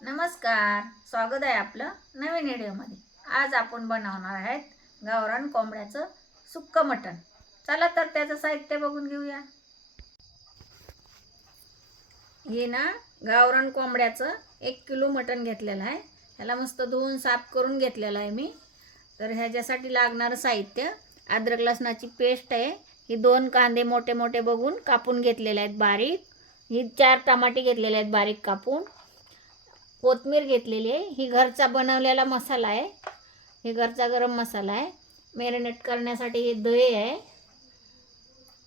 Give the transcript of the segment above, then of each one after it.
नमस्कार, स्वागत आहे आपलं नवीन व्हिडिओमध्ये। आज आपण बनवणार आहेत गावरान कोंबड्याचं सुक्क मटण। चला तर त्याचं साहित्य बघून घेऊया। हे ना गावरान कोंबड्याचं 1 किलो मटण घेतलेलं आहे। याला मस्त धुवून साफ करून घेतलेलं आहे मी। तर ह्याच्यासाठी लागणारं साहित्य अद्रक लसणाची पेस्ट आहे। ही 2 कांदे मोठे मोठे बघून कापून घेतलेले आहेत बारीक। ही 4 टमाटे घेतलेले आहेत बारीक कापून। कोथिंबीर घेतलेली आहे। ही घरचा बनवलेला मसाला आहे। हे घरचा गरम मसाला आहे। मॅरिनेट करण्यासाठी हे दही आहे।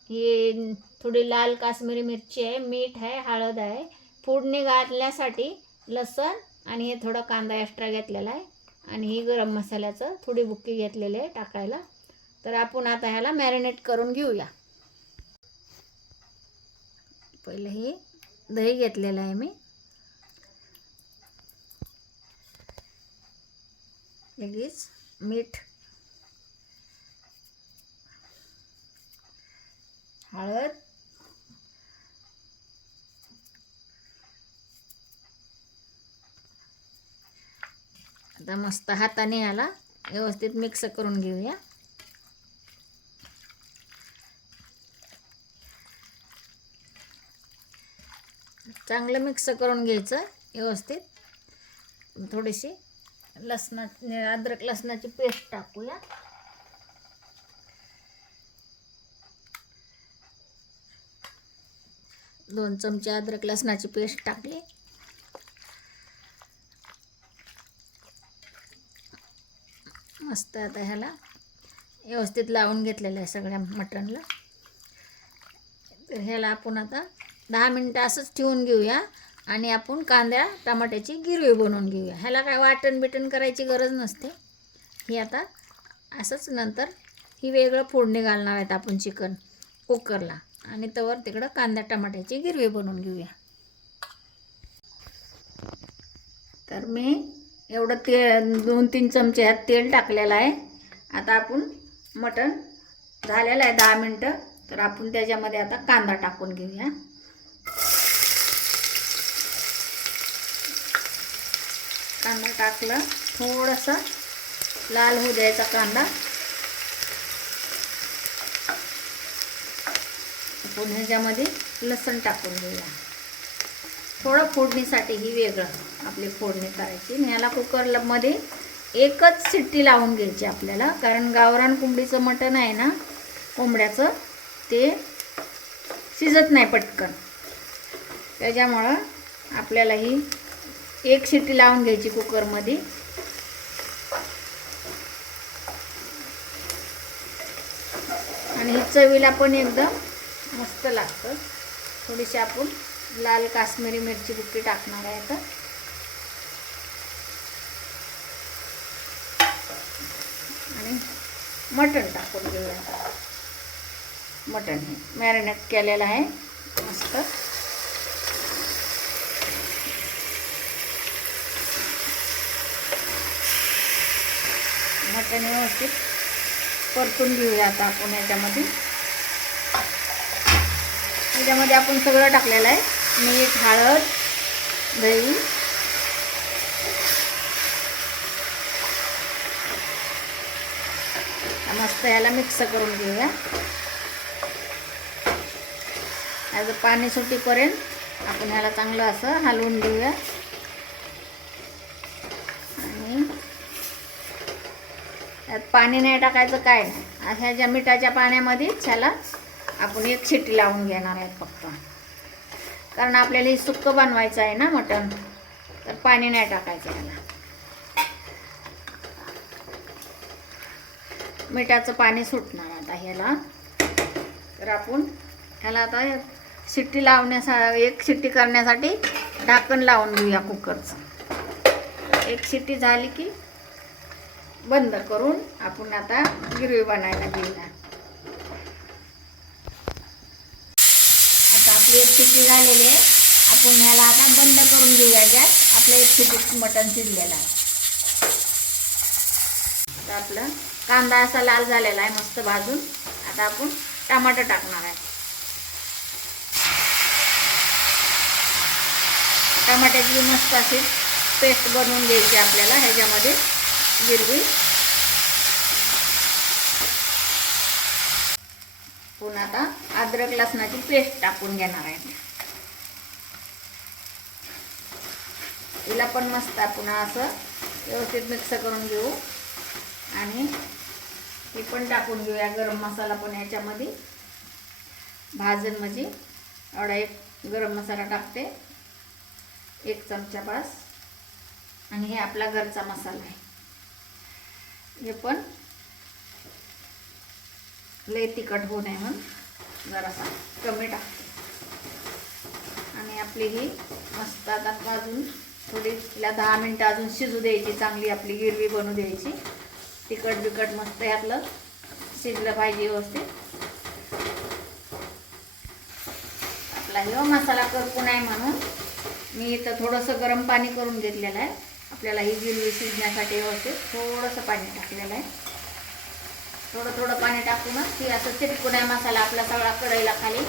ही थोडी लाल काश्मीरी मिरची आहे, मीठ आहे, हळद आहे। फोडणी घालण्यासाठी लसूण आणि हे थोडा कांदा एक्स्ट्रा घेतलेला आहे आणि ही गरम मसाल्याचं थोडी बुक्की घेतलेली आहे टाकायला। तर आपण आता ह्याला मॅरिनेट करून घेऊया। पहिले हे दही घेतलेलं आहे मी। लगेच मीठ, हळद, आता मस्त हाताने याला व्यवस्थित मिक्स करून घेऊया। चांगलं मिक्स करून घ्यायचं व्यवस्थित। थोडीशी अद्रक लसणाची पेस्ट टाकूया। दोन चमचे अद्रक लसणाची पेस्ट टाकली। मस्त आता ह्याला व्यवस्थित लावून घेतलेलं आहे सगळ्या मटणला। तर ह्याला आपण आता 10 मिनिटं असंच ठेवून घेऊया आणि आपण कांदा टमाट्याची गिरवी बनवून घेऊया। ह्याला काय वाटण बिटण करायची गरज नसते। ही आता असंच नंतर ही वेगळं फोडणी घालणार आहेत आपण चिकन कुकरला आणि तवर तिकडं कांदा टमाट्याची गिरवी बनवून घेऊया। तर मी एवढं तेल 2-3 चमचे ह्यात तेल टाकलेलं आहे। आता आपण मटण झालेलं आहे 10 मिनिटं। तर आपण त्याच्यामध्ये आता कांदा टाकून घेऊया। कांदा टाकला, थोडासा लाल होऊ द्यायचा कांदा। आपण ह्याच्यामध्ये लसूण टाकून घेऊया। थोडं फोडणीसाठी ही वेगळं आपली फोडणी करायची। ह्याला कुकरमध्ये एकच शिट्टी लावून घ्यायची आपल्याला, कारण गावरान कोंबडीचं मटण आहे ना कोंबड्याचं, ते शिजत नाही पटकन। त्याच्यामुळं आपल्याला ही एक शिट्टी लावून घ्यायची कुकरमध्ये। आणि ही चवीला पण एकदम मस्त लागतं। थोडीशी आपण लाल काश्मीरी मिरची बुक्की टाकणार आहे आता। आणि मटण टाकून घेऊया। मटण हे मॅरिनेट केलेलं आहे मस्त। मटण व्यवस्थित परतून घेऊया आता आपण याच्यामध्ये। याच्यामध्ये आपण सगळं टाकलेलं आहे, मीठ, हळद, दही। मस्त याला मिक्स करून घेऊया। याचं पाणी सुटेपर्यंत आपण ह्याला चांगलं असं हलवून घेऊया। आणि यात पाणी नाही टाकायचं, काय नाही। ह्याच्या मिठाच्या पाण्यामध्येच ह्याला आपण एक शिट्टी लावून घेणार आहे फक्त, कारण आपल्याला हे सुक्क बनवायचं आहे ना मटण। तर पाणी नाही टाकायचं ह्याला। मिठाचं पाणी सुटणार आता ह्याला। तर आपण ह्याला आता शिट्टी एक शिट्टी करण्यासाठी ढाकण लावून घेऊया कुकरचं। एक शिट्टी झाली की बंद करून आपण आता गिरवी बनायला घेऊया। आता आपली एक शिट्टी झालेली आहे। आपण ह्याला आता बंद करून घेऊया गॅस। आपलं एक शिट्टीत मटण शिजलेलं आहे। तर आपलं कांदा असा लाल झालेला आहे मस्त भाजून। आता आपण टमाटर टाकणार आहे। टमाट्याची मस्त अशी पेस्ट बनवून घ्यायची आपल्याला ह्याच्यामध्ये गिरवी. पुन्हा आता अद्रक लसणाची पेस्ट टाकून घेणार आहे. हिला पण मस्त पुन्हा असं व्यवस्थित मिक्स करून घेऊ आणि हे पण टाकून घेऊया. गरम मसाला पण याच्यामध्ये भाजून म्हणजे एवढा एक गरम मसाला टाकते, 1 चमचा बस. आणि हे आपला घरचा मसाला आहे, हे पण लय तिखट होऊ नये म्हणून जरासा कमी टाकते. आणि आपली ही मस्त आता भाजून थोडी तिला 10 मिनटं अजून शिजू द्यायची. चांगली आपली गिरवी बनवू द्यायची. तिखट बिकट मस्त यातलं शिजलं पाहिजे व्यवस्थित. आपला हे मसाला करपू नाही म्हणून मी इथं थोडंसं गरम पाणी करून घेतलेलं आहे. आपल्याला ही गिरवी शिजण्यासाठी व्यवस्थित थोडंसं पाणी टाकलेलं आहे. थोडं पाणी टाकूनच की असं चिटकू नये मसाला आपला सगळा कढईला खाली,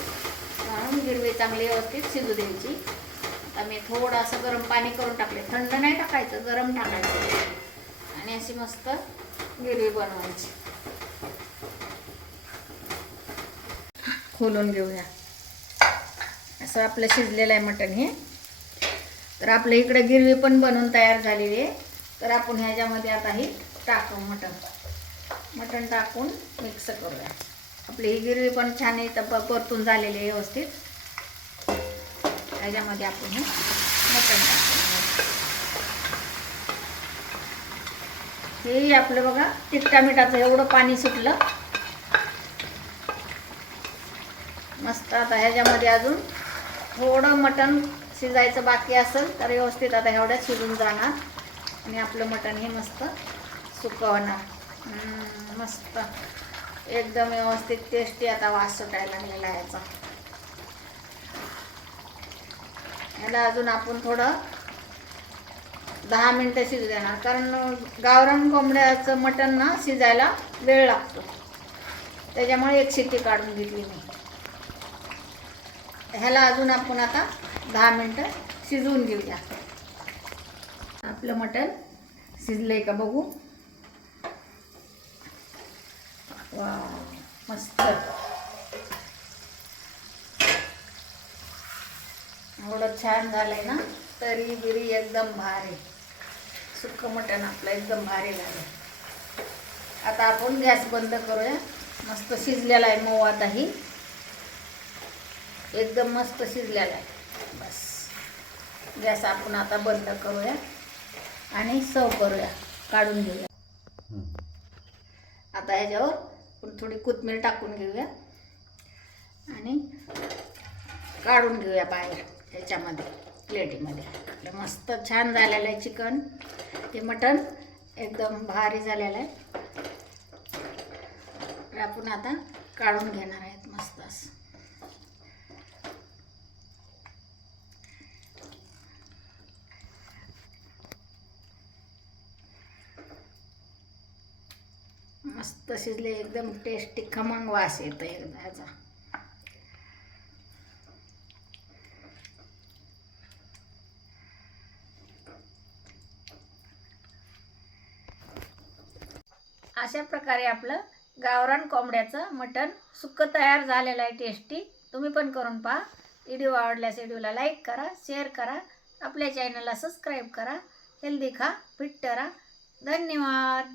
म्हणून गिरवी चांगली व्यवस्थित शिजू द्यायची. आता मी थोडं असं गरम पाणी करून टाकले. थंड नाही टाकायचं, गरम टाकायचं आणि अशी मस्त गिरवी बनवायची. खोलून घेऊया. असं आपलं शिजलेलं आहे मटण हे. तर आपल्या इकडे गिरवी पण बनवून तयार झालेली आहे. तर आपण ह्याच्यामध्ये आता ही टाकू मटण टाकून मिक्स करूया. आपली ही गिरवी पण छान इथं परतून झालेली आहे व्यवस्थित. ह्याच्यामध्ये आपण हे मटण टाकून हे आपलं बघा तिखटा मिठाचं एवढं पाणी सुटलं मस्त. आता ह्याच्यामध्ये अजून थोडं मटण शिजायचं बाकी असेल तर व्यवस्थित आता एवढ्यात शिजून जाणार आणि आपलं मटण हे मस्त सुकं होणार. मस्त एकदम व्यवस्थित टेस्टी आता वास सुटायला लागलेला आहे याचा. याला अजून आपण थोडं 10 मिनटं शिजू देणार, कारण गावरान कोंबड्याचं मटण ना शिजायला वेळ लागतो. त्याच्यामुळे 1 शिट्टी काढून घेतली मी. ह्याला अजून आपण आता 10 मिनटं शिजवून घेऊया. आपलं मटण शिजलंय का बघू. वा मस्त एवढं छान झालंय ना. तरी बिरी एकदम भारी. सुक्कं मटण आपलं एकदम भारी झालं. आता आपण गॅस बंद करूया. मस्त शिजलेला आहे मऊ. आता ही एकदम मस्त शिजलेला आहे. बस गॅस आपण आता बंद करूया आणि सर्व करूया. काढून घेऊया. आता ह्याच्यावर आपण थोडी कोथिंबीर टाकून घेऊया आणि काढून घेऊया बाहेर ह्याच्यामध्ये प्लेटीमध्ये. आपलं मस्त छान झालेलं आहे चिकन. हे मटण एकदम भारी झालेलं आहे. आपण आता काढून घेणार आहेत मस्त असं. मस्त शिजले एकदम टेस्टी खमंग वास येतो एकदा ह्याचा. अशा प्रकारे आपलं गावरान कोंबड्याचं मटण सुक्कं तयार झालेलं आहे टेस्टी. तुम्ही पण करून पहा. व्हिडिओ आवडल्यास व्हिडिओला लाईक करा, शेअर करा, आपल्या चॅनलला सबस्क्राईब करा. हेल्दी खा, फिट राहा. धन्यवाद.